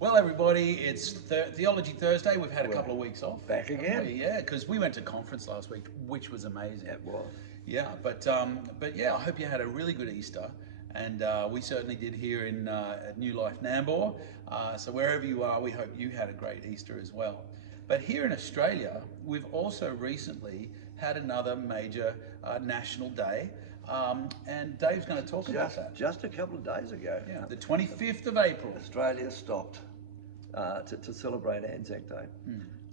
Well, everybody, it's Theology Thursday. We've had a We're couple of weeks off. back again. Yeah, because we went to conference last week, which was amazing. It was. Yeah, but yeah, I hope you had a really good Easter, and we certainly did here in at New Life Nambour. So wherever you are, we hope you had a great Easter as well. But here in Australia, we've also recently had another major national day, and Dave's going to talk about that. Just a couple of days ago, Yeah, the 25th of April. Australia stopped to celebrate ANZAC Day.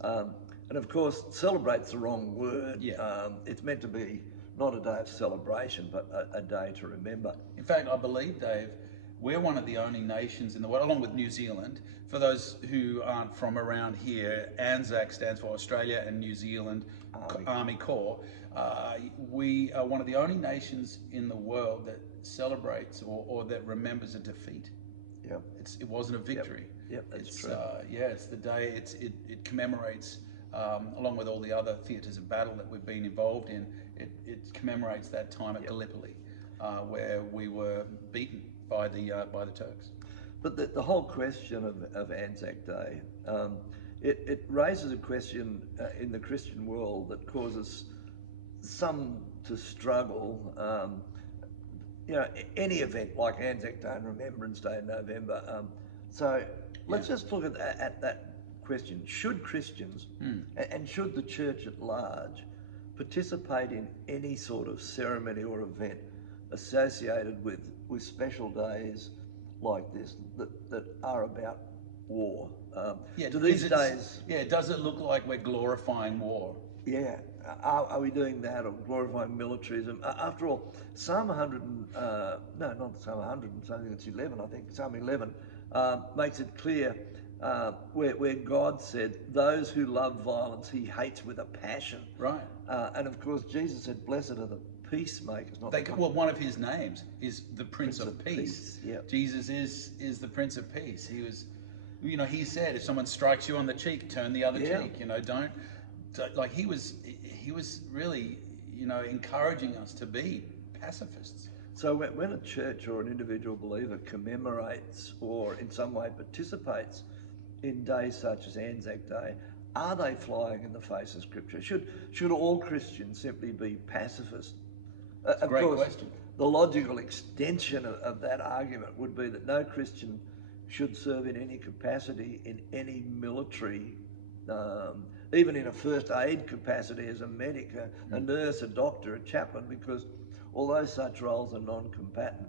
And of course, celebrate's the wrong word. Yeah. It's meant to be not a day of celebration, but a day to remember. In fact, I believe, Dave, we're one of the only nations in the world, along with New Zealand. For those who aren't from around here, ANZAC stands for Australia and New Zealand Army Corps. We are one of the only nations in the world that celebrates or that remembers a defeat. Yep. It wasn't a victory. Yep, that's true. Yeah, it's the day. It commemorates, along with all the other theatres of battle that we've been involved in. It commemorates that time at Gallipoli, where we were beaten by the Turks. But the whole question of ANZAC Day, it raises a question in the Christian world that causes some to struggle. Any event like ANZAC Day and Remembrance Day in November. So let's just look at that question. Should Christians and should the church at large participate in any sort of ceremony or event associated with special days like this that are about war? Do these days? Yeah, does it look like we're glorifying war? Yeah, are we doing that or glorifying militarism? After all, Psalm 100, not Psalm 100, something that's 11, I think, Psalm 11, makes it clear where God said, those who love violence he hates with a passion. Right. And of course, Jesus said, blessed are the peacemakers. Well, one of his names is the Prince of Peace. Yep. Jesus is the Prince of Peace. He was, he said, if someone strikes you on the cheek, turn the other cheek. Don't like he was really, encouraging us to be pacifists. So when a church or an individual believer commemorates or in some way participates in days such as ANZAC Day, are they flying in the face of Scripture? Should all Christians simply be pacifists? That's a great question. The logical extension of that argument would be that no Christian should serve in any capacity in any military, even in a first aid capacity as a medic, a nurse, a doctor, a chaplain, because although such roles are non-combatant,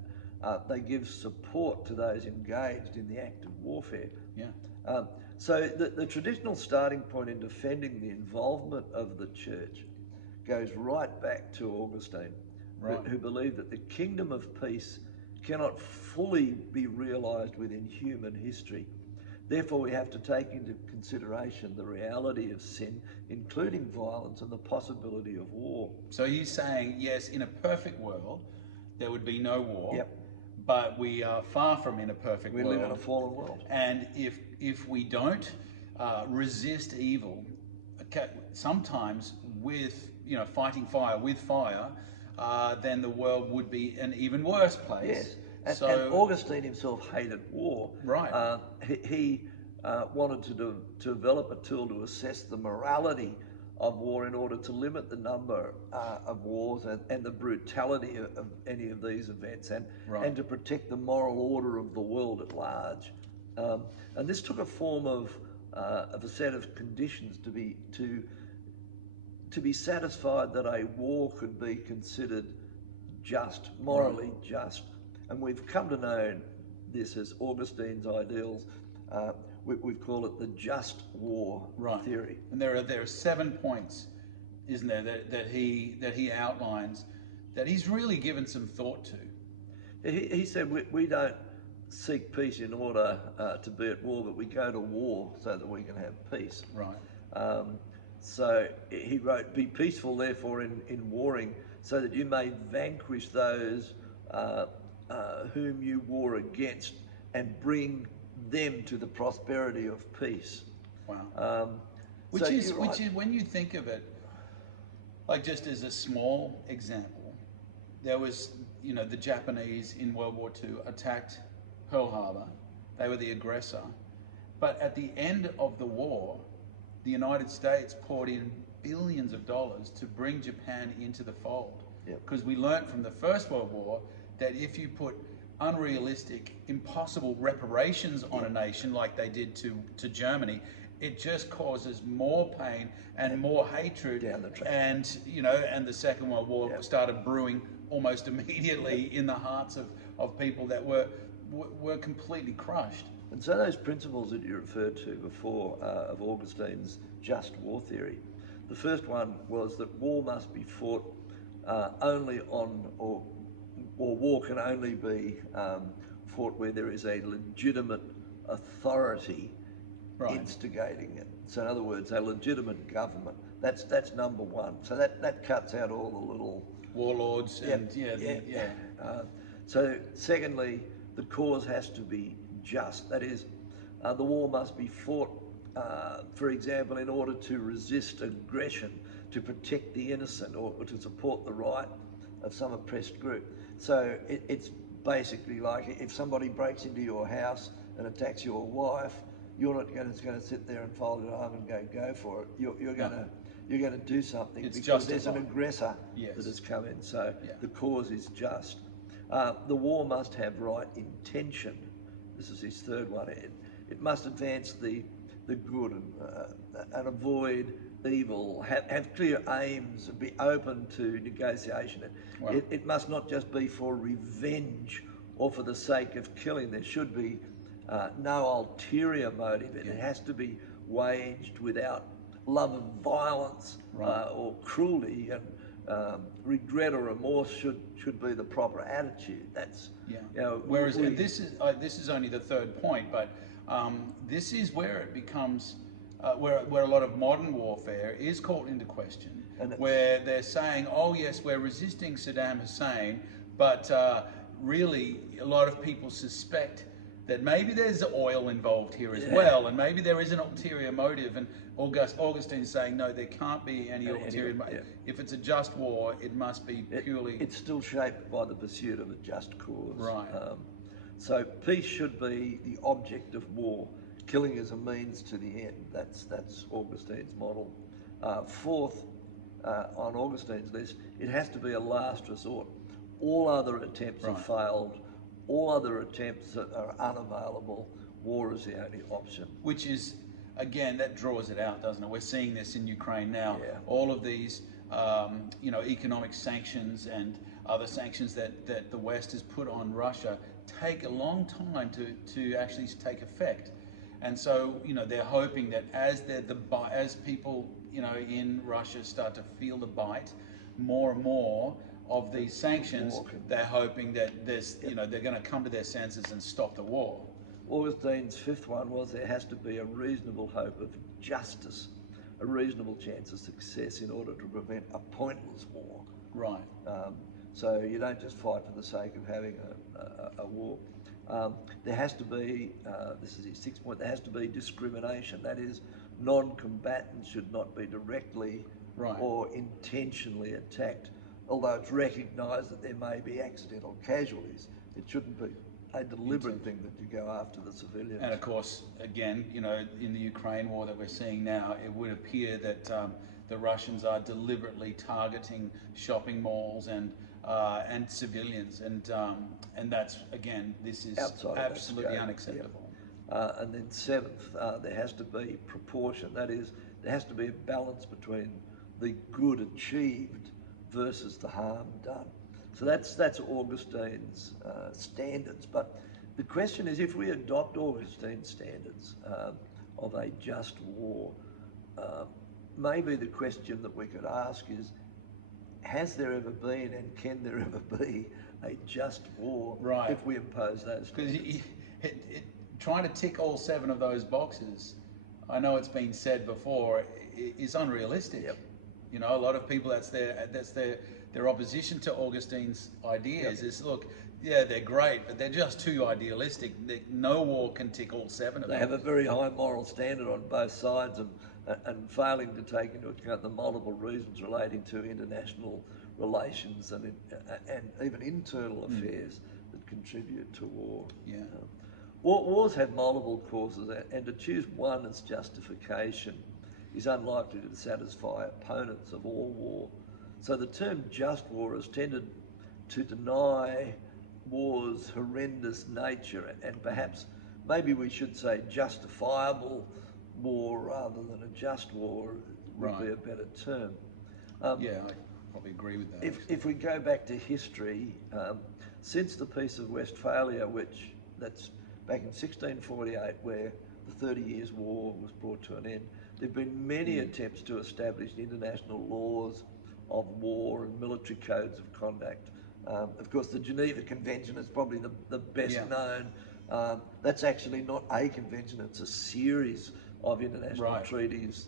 they give support to those engaged in the act of warfare. Yeah. So the traditional starting point in defending the involvement of the church goes right back to Augustine, who believed that the kingdom of peace cannot fully be realised within human history. Therefore, we have to take into consideration the reality of sin, including violence and the possibility of war. So he's saying, yes, in a perfect world, there would be no war. Yep. But we are far from in a perfect world. We live in a fallen world. And if we don't resist evil, sometimes with fighting fire with fire, then the world would be an even worse place. Yes. And Augustine himself hated war. Right. He wanted to develop a tool to assess the morality of war in order to limit the number of wars and the brutality of any of these events, and to protect the moral order of the world at large. And this took a form of a set of conditions to be satisfied that a war could be considered just, morally just. And we've come to know this as Augustine's ideals. We've called it the just war theory. And there are 7 points, isn't there, that he outlines that he's really given some thought to. He said we don't seek peace in order to be at war, but we go to war so that we can have peace. Right. So he wrote, be peaceful therefore in warring, so that you may vanquish those whom you war against and bring them to the prosperity of peace. Wow. Which is when you think of it, like just as a small example, there was, the Japanese in World War II attacked Pearl Harbor. They were the aggressor. But at the end of the war, the United States poured in billions of dollars to bring Japan into the fold. Yep. Because we learnt from the First World War that if you put unrealistic, impossible reparations on a nation like they did to Germany, it just causes more pain and more hatred. Down the track. And and the Second World War started brewing almost immediately in the hearts of people that were completely crushed. And so those principles that you referred to before of Augustine's just war theory, the first one was that war must be fought only on, or war can only be fought where there is a legitimate authority instigating it. So in other words, a legitimate government. That's number one. So that cuts out all the little warlords and so secondly, the cause has to be just. That is, the war must be fought, for example, in order to resist aggression, to protect the innocent, or to support the right of some oppressed group. So it's basically like if somebody breaks into your house and attacks your wife, you're not going to sit there and fold your arm and go for it. You're going to do something because justified. There's an aggressor that has come in. So the cause is just. The war must have right intention. This is his third one. It must advance the good and avoid evil, have clear aims, and be open to negotiation. It must not just be for revenge or for the sake of killing. There should be no ulterior motive. It has to be waged without love of violence or cruelty, and regret or remorse should be the proper attitude. That's whereas and this is only the third point, but this is where it becomes where a lot of modern warfare is called into question, where they're saying, oh yes, we're resisting Saddam Hussein, but really a lot of people suspect that maybe there's oil involved here as well, and maybe there is an ulterior motive. And Augustine's saying, no, there can't be any ulterior motive. If it's a just war, it must be purely... It's still shaped by the pursuit of a just cause. Right. So peace should be the object of war. Killing is a means to the end. That's Augustine's model. Fourth, on Augustine's list, it has to be a last resort. All other attempts have failed. All other attempts are unavailable. War is the only option. Which is, again, that draws it out, doesn't it? We're seeing this in Ukraine now. All of these, economic sanctions and other sanctions that the West has put on Russia take a long time to actually take effect. And so, they're hoping that as people, in Russia start to feel the bite more and more of these sanctions, they're hoping that they're going to come to their senses and stop the war. Augustine's fifth one was there has to be a reasonable hope of justice, a reasonable chance of success in order to prevent a pointless war. Right. So you don't just fight for the sake of having a war. There has to be, this is his sixth point, there has to be discrimination. That is, non-combatants should not be directly or intentionally attacked. Although it's recognised that there may be accidental casualties, it shouldn't be a deliberate thing that you go after the civilians. And of course, again, in the Ukraine war that we're seeing now, it would appear that the Russians are deliberately targeting shopping malls and civilians, and that's, again, this is absolutely unacceptable. And then seventh, there has to be proportion. That is, there has to be a balance between the good achieved versus the harm done. So that's Augustine's standards. But the question is, if we adopt Augustine's standards of a just war, maybe the question that we could ask is, has there ever been and can there ever be a just war if we impose those standards? Because trying to tick all 7 of those boxes, I know it's been said before, is unrealistic. Yep. A lot of people, that's their opposition to Augustine's ideas is, look, yeah, they're great, but they're just too idealistic. No war can tick all 7 of them. They have a very high moral standard on both sides, and failing to take into account the multiple reasons relating to international relations and even internal affairs that contribute to war. Yeah. Wars have multiple causes, and to choose one as justification is unlikely to satisfy opponents of all war. So the term just war has tended to deny war's horrendous nature, and perhaps maybe we should say justifiable war rather than a just war would be a better term. Yeah, I probably agree with that. If we go back to history, since the Peace of Westphalia, that's back in 1648, where the 30 Years' War was brought to an end, there have been many attempts to establish international laws of war and military codes of conduct. Of course, the Geneva Convention is probably the best known. That's actually not a convention, it's a series of international treaties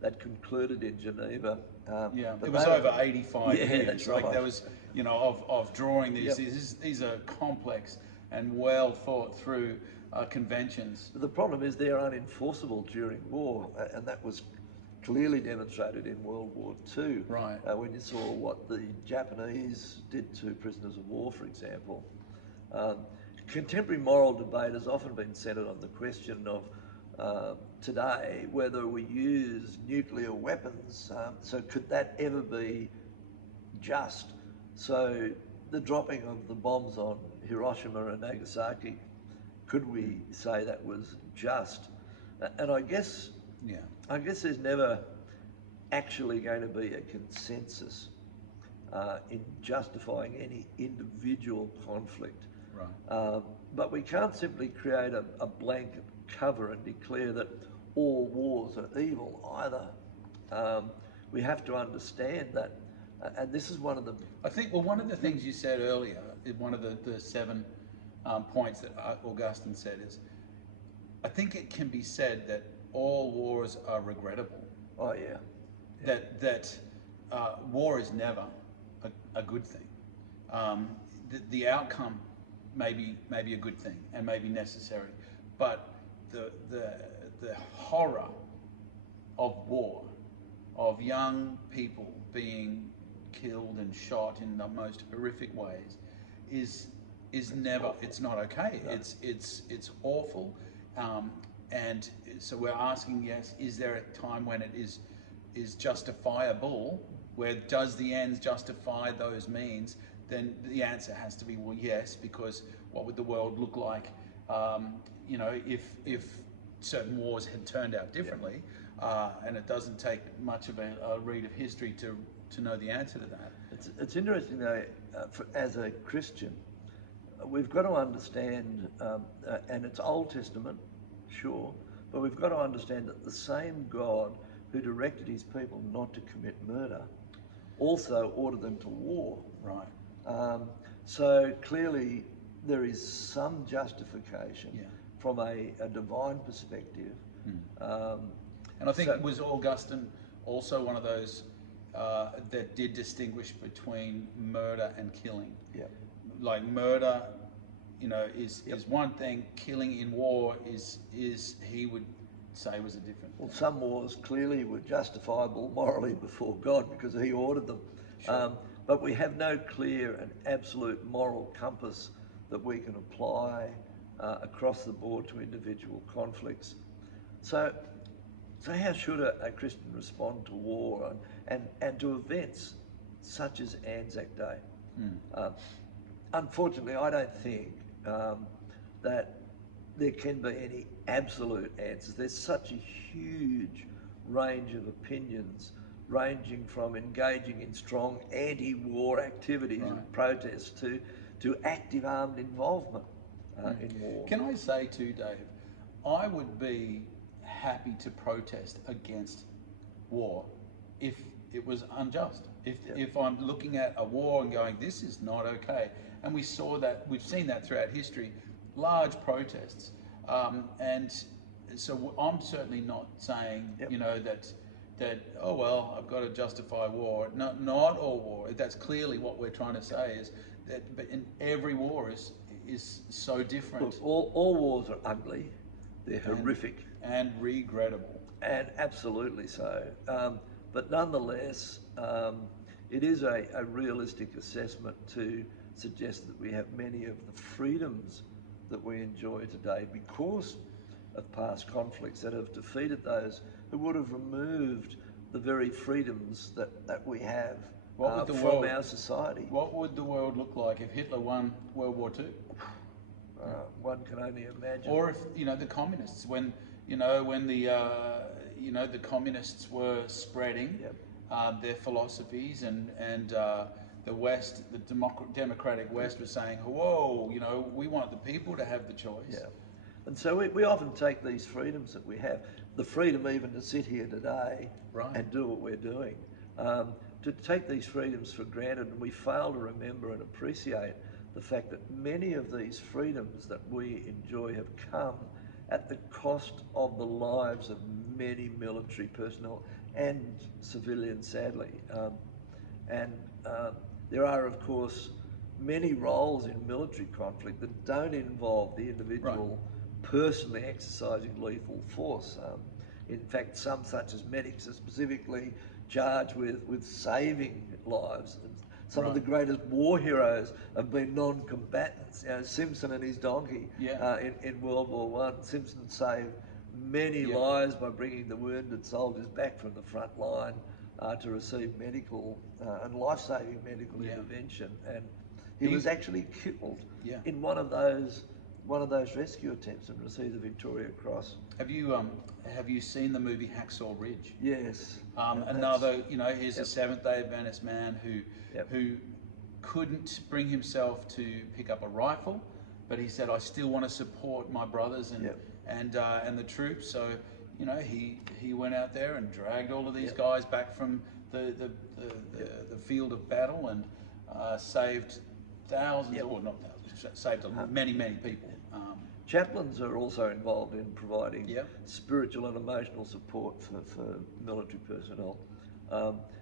that concluded in Geneva. But it was over 85 years. That's like right. there was, of drawing these. These are complex and well thought through conventions. But the problem is they're unenforceable during war, and that was clearly demonstrated in World War II. Right. When you saw what the Japanese did to prisoners of war, for example. Contemporary moral debate has often been centred on the question of today whether we use nuclear weapons. So could that ever be just? So the dropping of the bombs on Hiroshima and Nagasaki, could we say that was just? And I guess there's never actually going to be a consensus in justifying any individual conflict. Right. But we can't simply create a blanket cover and declare that all wars are evil either. We have to understand that, and this is one of the... I think, well, one of the things you said earlier, one of the 7 points that Augustine said is, I think it can be said that all wars are regrettable. Oh, yeah. That war is never a good thing. The outcome may be a good thing and may be necessary, but the horror of war, of young people being killed and shot in the most horrific ways, is never. It's not okay. No. It's awful, and so we're asking, yes, is there a time when it is justifiable? Where does the ends justify those means? Then the answer has to be, well, yes, because what would the world look like, if certain wars had turned out differently? And it doesn't take much of a read of history to know the answer to that. It's interesting though, as a Christian, we've got to understand, and it's Old Testament, sure, but we've got to understand that the same God who directed his people not to commit murder also ordered them to war. Right. So clearly there is some justification from a divine perspective. And I think it was Augustine also one of those that did distinguish between murder and killing. Yeah. Like murder, is one thing. Killing in war is he would say was a different thing. Well, some wars clearly were justifiable morally before God because he ordered them. Sure. But we have no clear and absolute moral compass that we can apply across the board to individual conflicts. So how should a Christian respond to war and to events such as ANZAC Day? Unfortunately, I don't think that there can be any absolute answers. There's such a huge range of opinions, ranging from engaging in strong anti-war activities and protests to active armed involvement in war. Can I say too, Dave, I would be happy to protest against war if it was unjust. If I'm looking at a war and going, this is not okay, and we've seen that throughout history, large protests, and so I'm certainly not saying that oh well, I've got to justify war. Not all war. That's clearly what we're trying to say is that, but in every war is so different. Look, all wars are ugly. They're horrific and regrettable, and absolutely so. But nonetheless, it is a realistic assessment to suggest that we have many of the freedoms that we enjoy today because of past conflicts that have defeated those who would have removed the very freedoms that we have from our society. What would the world look like if Hitler won World War II? One can only imagine. Or if the communists, when the communists were spreading their philosophies, and the West, the democratic West, was saying, "Whoa, we want the people to have the choice." Yeah. And so we often take these freedoms that we have, the freedom even to sit here today and do what we're doing, to take these freedoms for granted, and we fail to remember and appreciate the fact that many of these freedoms that we enjoy have come at the cost of the lives of many military personnel and civilians, sadly. There are, of course, many roles in military conflict that don't involve the individual personally exercising lethal force. In fact, some, such as medics, are specifically charged with saving lives. Some of the greatest war heroes have been non-combatants. Simpson and his donkey in World War One. Simpson saved many lives by bringing the wounded soldiers back from the front line to receive medical and life-saving medical intervention. And he was actually killed in one of those rescue attempts and received the Victoria Cross. Have you seen the movie Hacksaw Ridge? Yes. Another, he's a Seventh-day Adventist man who couldn't bring himself to pick up a rifle, but he said, "I still want to support my brothers and the troops." So, he went out there and dragged all of these guys back from the field of battle and saved thousands, or not thousands, saved many people. Chaplains are also involved in providing spiritual and emotional support for military personnel.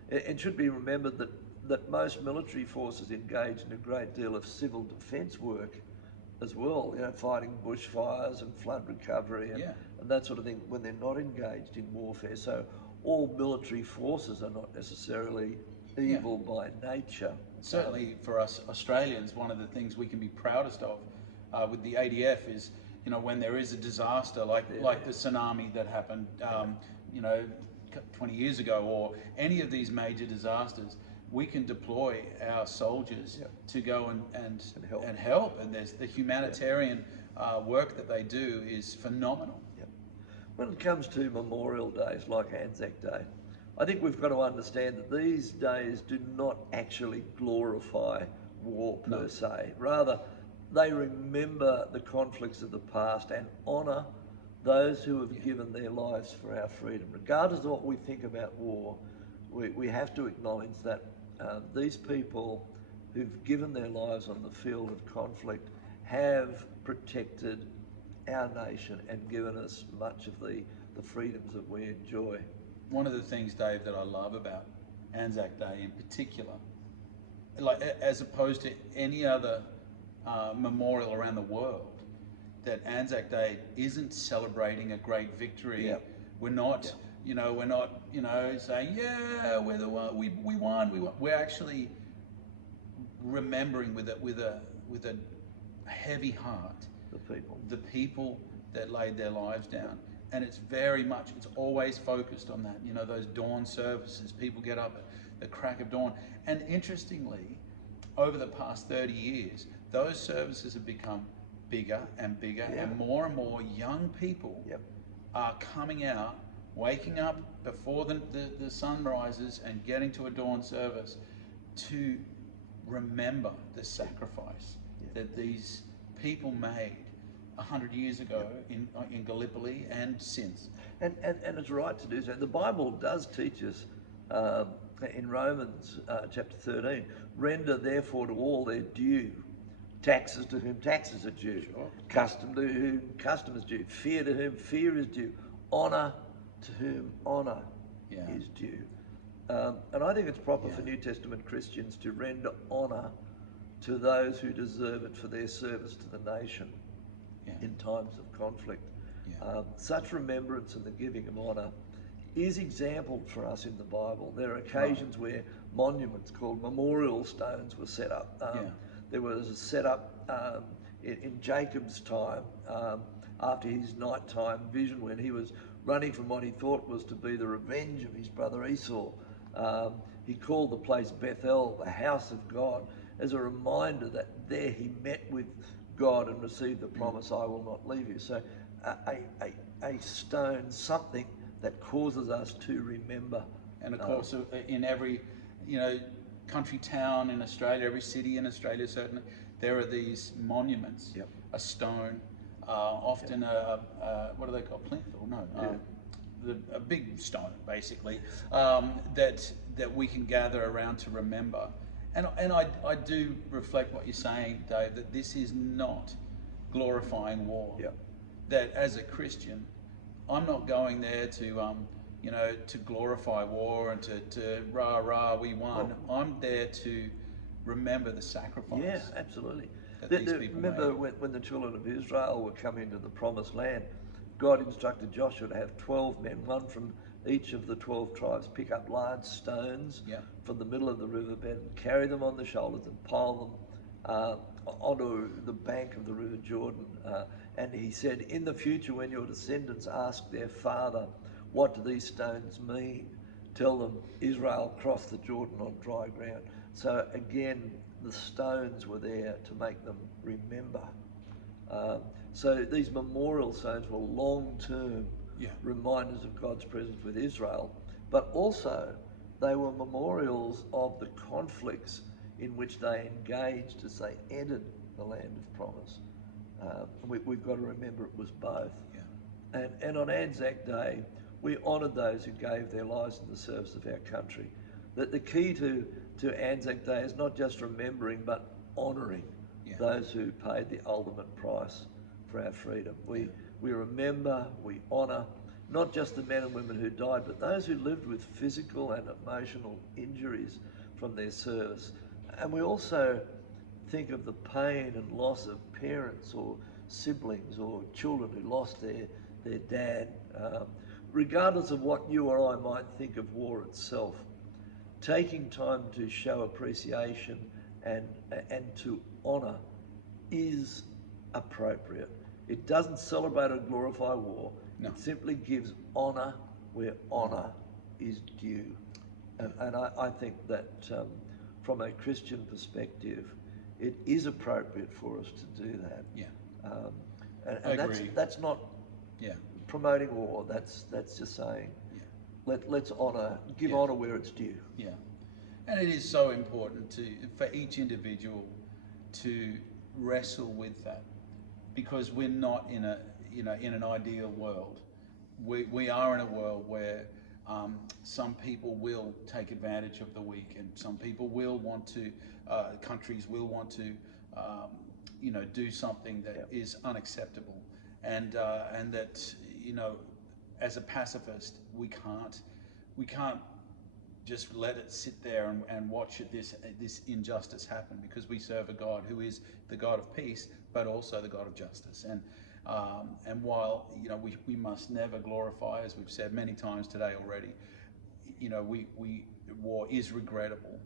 It should be remembered that most military forces engage in a great deal of civil defence work as well, fighting bushfires and flood recovery and that sort of thing when they're not engaged in warfare. So all military forces are not necessarily evil by nature. Certainly for us Australians, one of the things we can be proudest of with the ADF is, when there is a disaster like the tsunami that happened, 20 years ago, or any of these major disasters, we can deploy our soldiers to go and help. And there's the humanitarian work that they do is phenomenal. When it comes to Memorial Days like ANZAC Day, I think we've got to understand that these days do not actually glorify war per se. Rather, they remember the conflicts of the past and honour those who have given their lives for our freedom. Regardless of what we think about war, we have to acknowledge that these people who've given their lives on the field of conflict have protected our nation and given us much of the freedoms that we enjoy. One of the things, Dave, that I love about ANZAC Day in particular, like as opposed to any other memorial around the world, that ANZAC Day isn't celebrating a great victory. We're not, we're not, saying, we're the one, we won. We're actually remembering with a heavy heart the people that laid their lives down. And it's always focused on that. Those dawn services, people get up at the crack of dawn. And interestingly, over the past 30 years, those services have become bigger and bigger, and more young people are coming out, waking up before the sun rises and getting to a dawn service to remember the sacrifice that these people made 100 years ago in Gallipoli and since. And it's right to do so. The Bible does teach us in Romans chapter 13, render therefore to all their due, taxes to whom taxes are due, custom to whom custom is due, fear to whom fear is due, honour to whom honour is due. And I think it's proper for New Testament Christians to render honour to those who deserve it for their service to the nation in times of conflict. Such remembrance and the giving of honour is exampled for us in the Bible. There are occasions where monuments called memorial stones were set up. There was a set up in Jacob's time, after his nighttime vision, when he was running from what he thought was to be the revenge of his brother Esau, he called the place Bethel, the house of God, as a reminder that there he met with God and received the promise, I will not leave you. So a stone, something that causes us to remember. And of course, in every, country town in Australia, every city in Australia, certainly, there are these monuments. Yep. A stone, often what do they call, plinth? Or no, a big stone, basically, that we can gather around to remember. And I do reflect what you're saying, Dave, that this is not glorifying war. Yep. That as a Christian, I'm not going there to to glorify war and to rah rah we won. I'm there to remember the sacrifice. Yeah, absolutely. That these people Remember made. when the children of Israel were coming into the promised land, God instructed Joshua to have 12 men, one from each of the 12 tribes, pick up large stones Yeah. from the middle of the riverbed and carry them on the shoulders and pile them onto the bank of the river Jordan. And he said, in the future, when your descendants ask their father, what do these stones mean? Tell them Israel crossed the Jordan on dry ground. So again, the stones were there to make them remember. So these memorial stones were long-term reminders of God's presence with Israel, but also they were memorials of the conflicts in which they engaged as they entered the land of promise. We've got to remember it was both. Yeah. And on ANZAC Day, we honoured those who gave their lives in the service of our country. That the key to ANZAC Day is not just remembering, but honouring those who paid the ultimate price for our freedom. We remember, we honour not just the men and women who died, but those who lived with physical and emotional injuries from their service. And we also think of the pain and loss of parents or siblings or children who lost their dad. Regardless of what you or I might think of war itself, taking time to show appreciation and to honour is appropriate. It doesn't celebrate or glorify war. No. It simply gives honour where honour is due. And I think that from a Christian perspective, it is appropriate for us to do that. Yeah. And I agree. that's not promoting war. That's just saying let's honour, give honour where it's due. Yeah. And it is so important for each individual to wrestle with that, because we're not in an ideal world. We are in a world where some people will take advantage of the weak, and some people will want to, countries will want to, do something that is unacceptable, and that as a pacifist, we can't just let it sit there and watch this injustice happen, because we serve a God who is the God of peace, but also the God of justice. And while we must never glorify, as we've said many times today already, war is regrettable,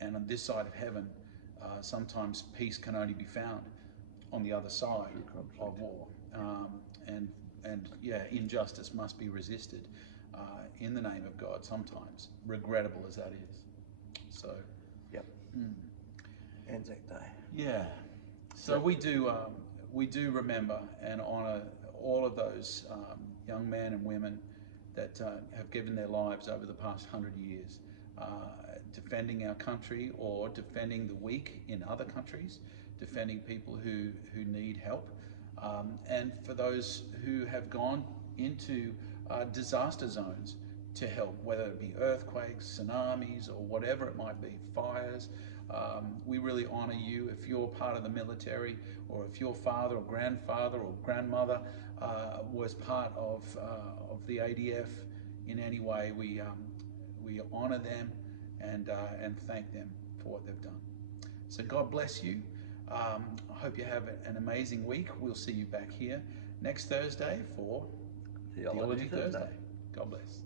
and on this side of heaven, sometimes peace can only be found on the other side of war, and injustice must be resisted in the name of God, sometimes, regrettable as that is. So, ANZAC Day. Yeah. So we do remember and honour all of those young men and women that have given their lives over the past 100 years, defending our country or defending the weak in other countries, defending people who need help, and for those who have gone into disaster zones to help, whether it be earthquakes, tsunamis, or whatever it might be, fires. We really honour you if you're part of the military, or if your father or grandfather or grandmother was part of the ADF in any way. We honour them and thank them for what they've done. So God bless you. I hope you have an amazing week. We'll see you back here next Thursday for Theology Thursday. God bless.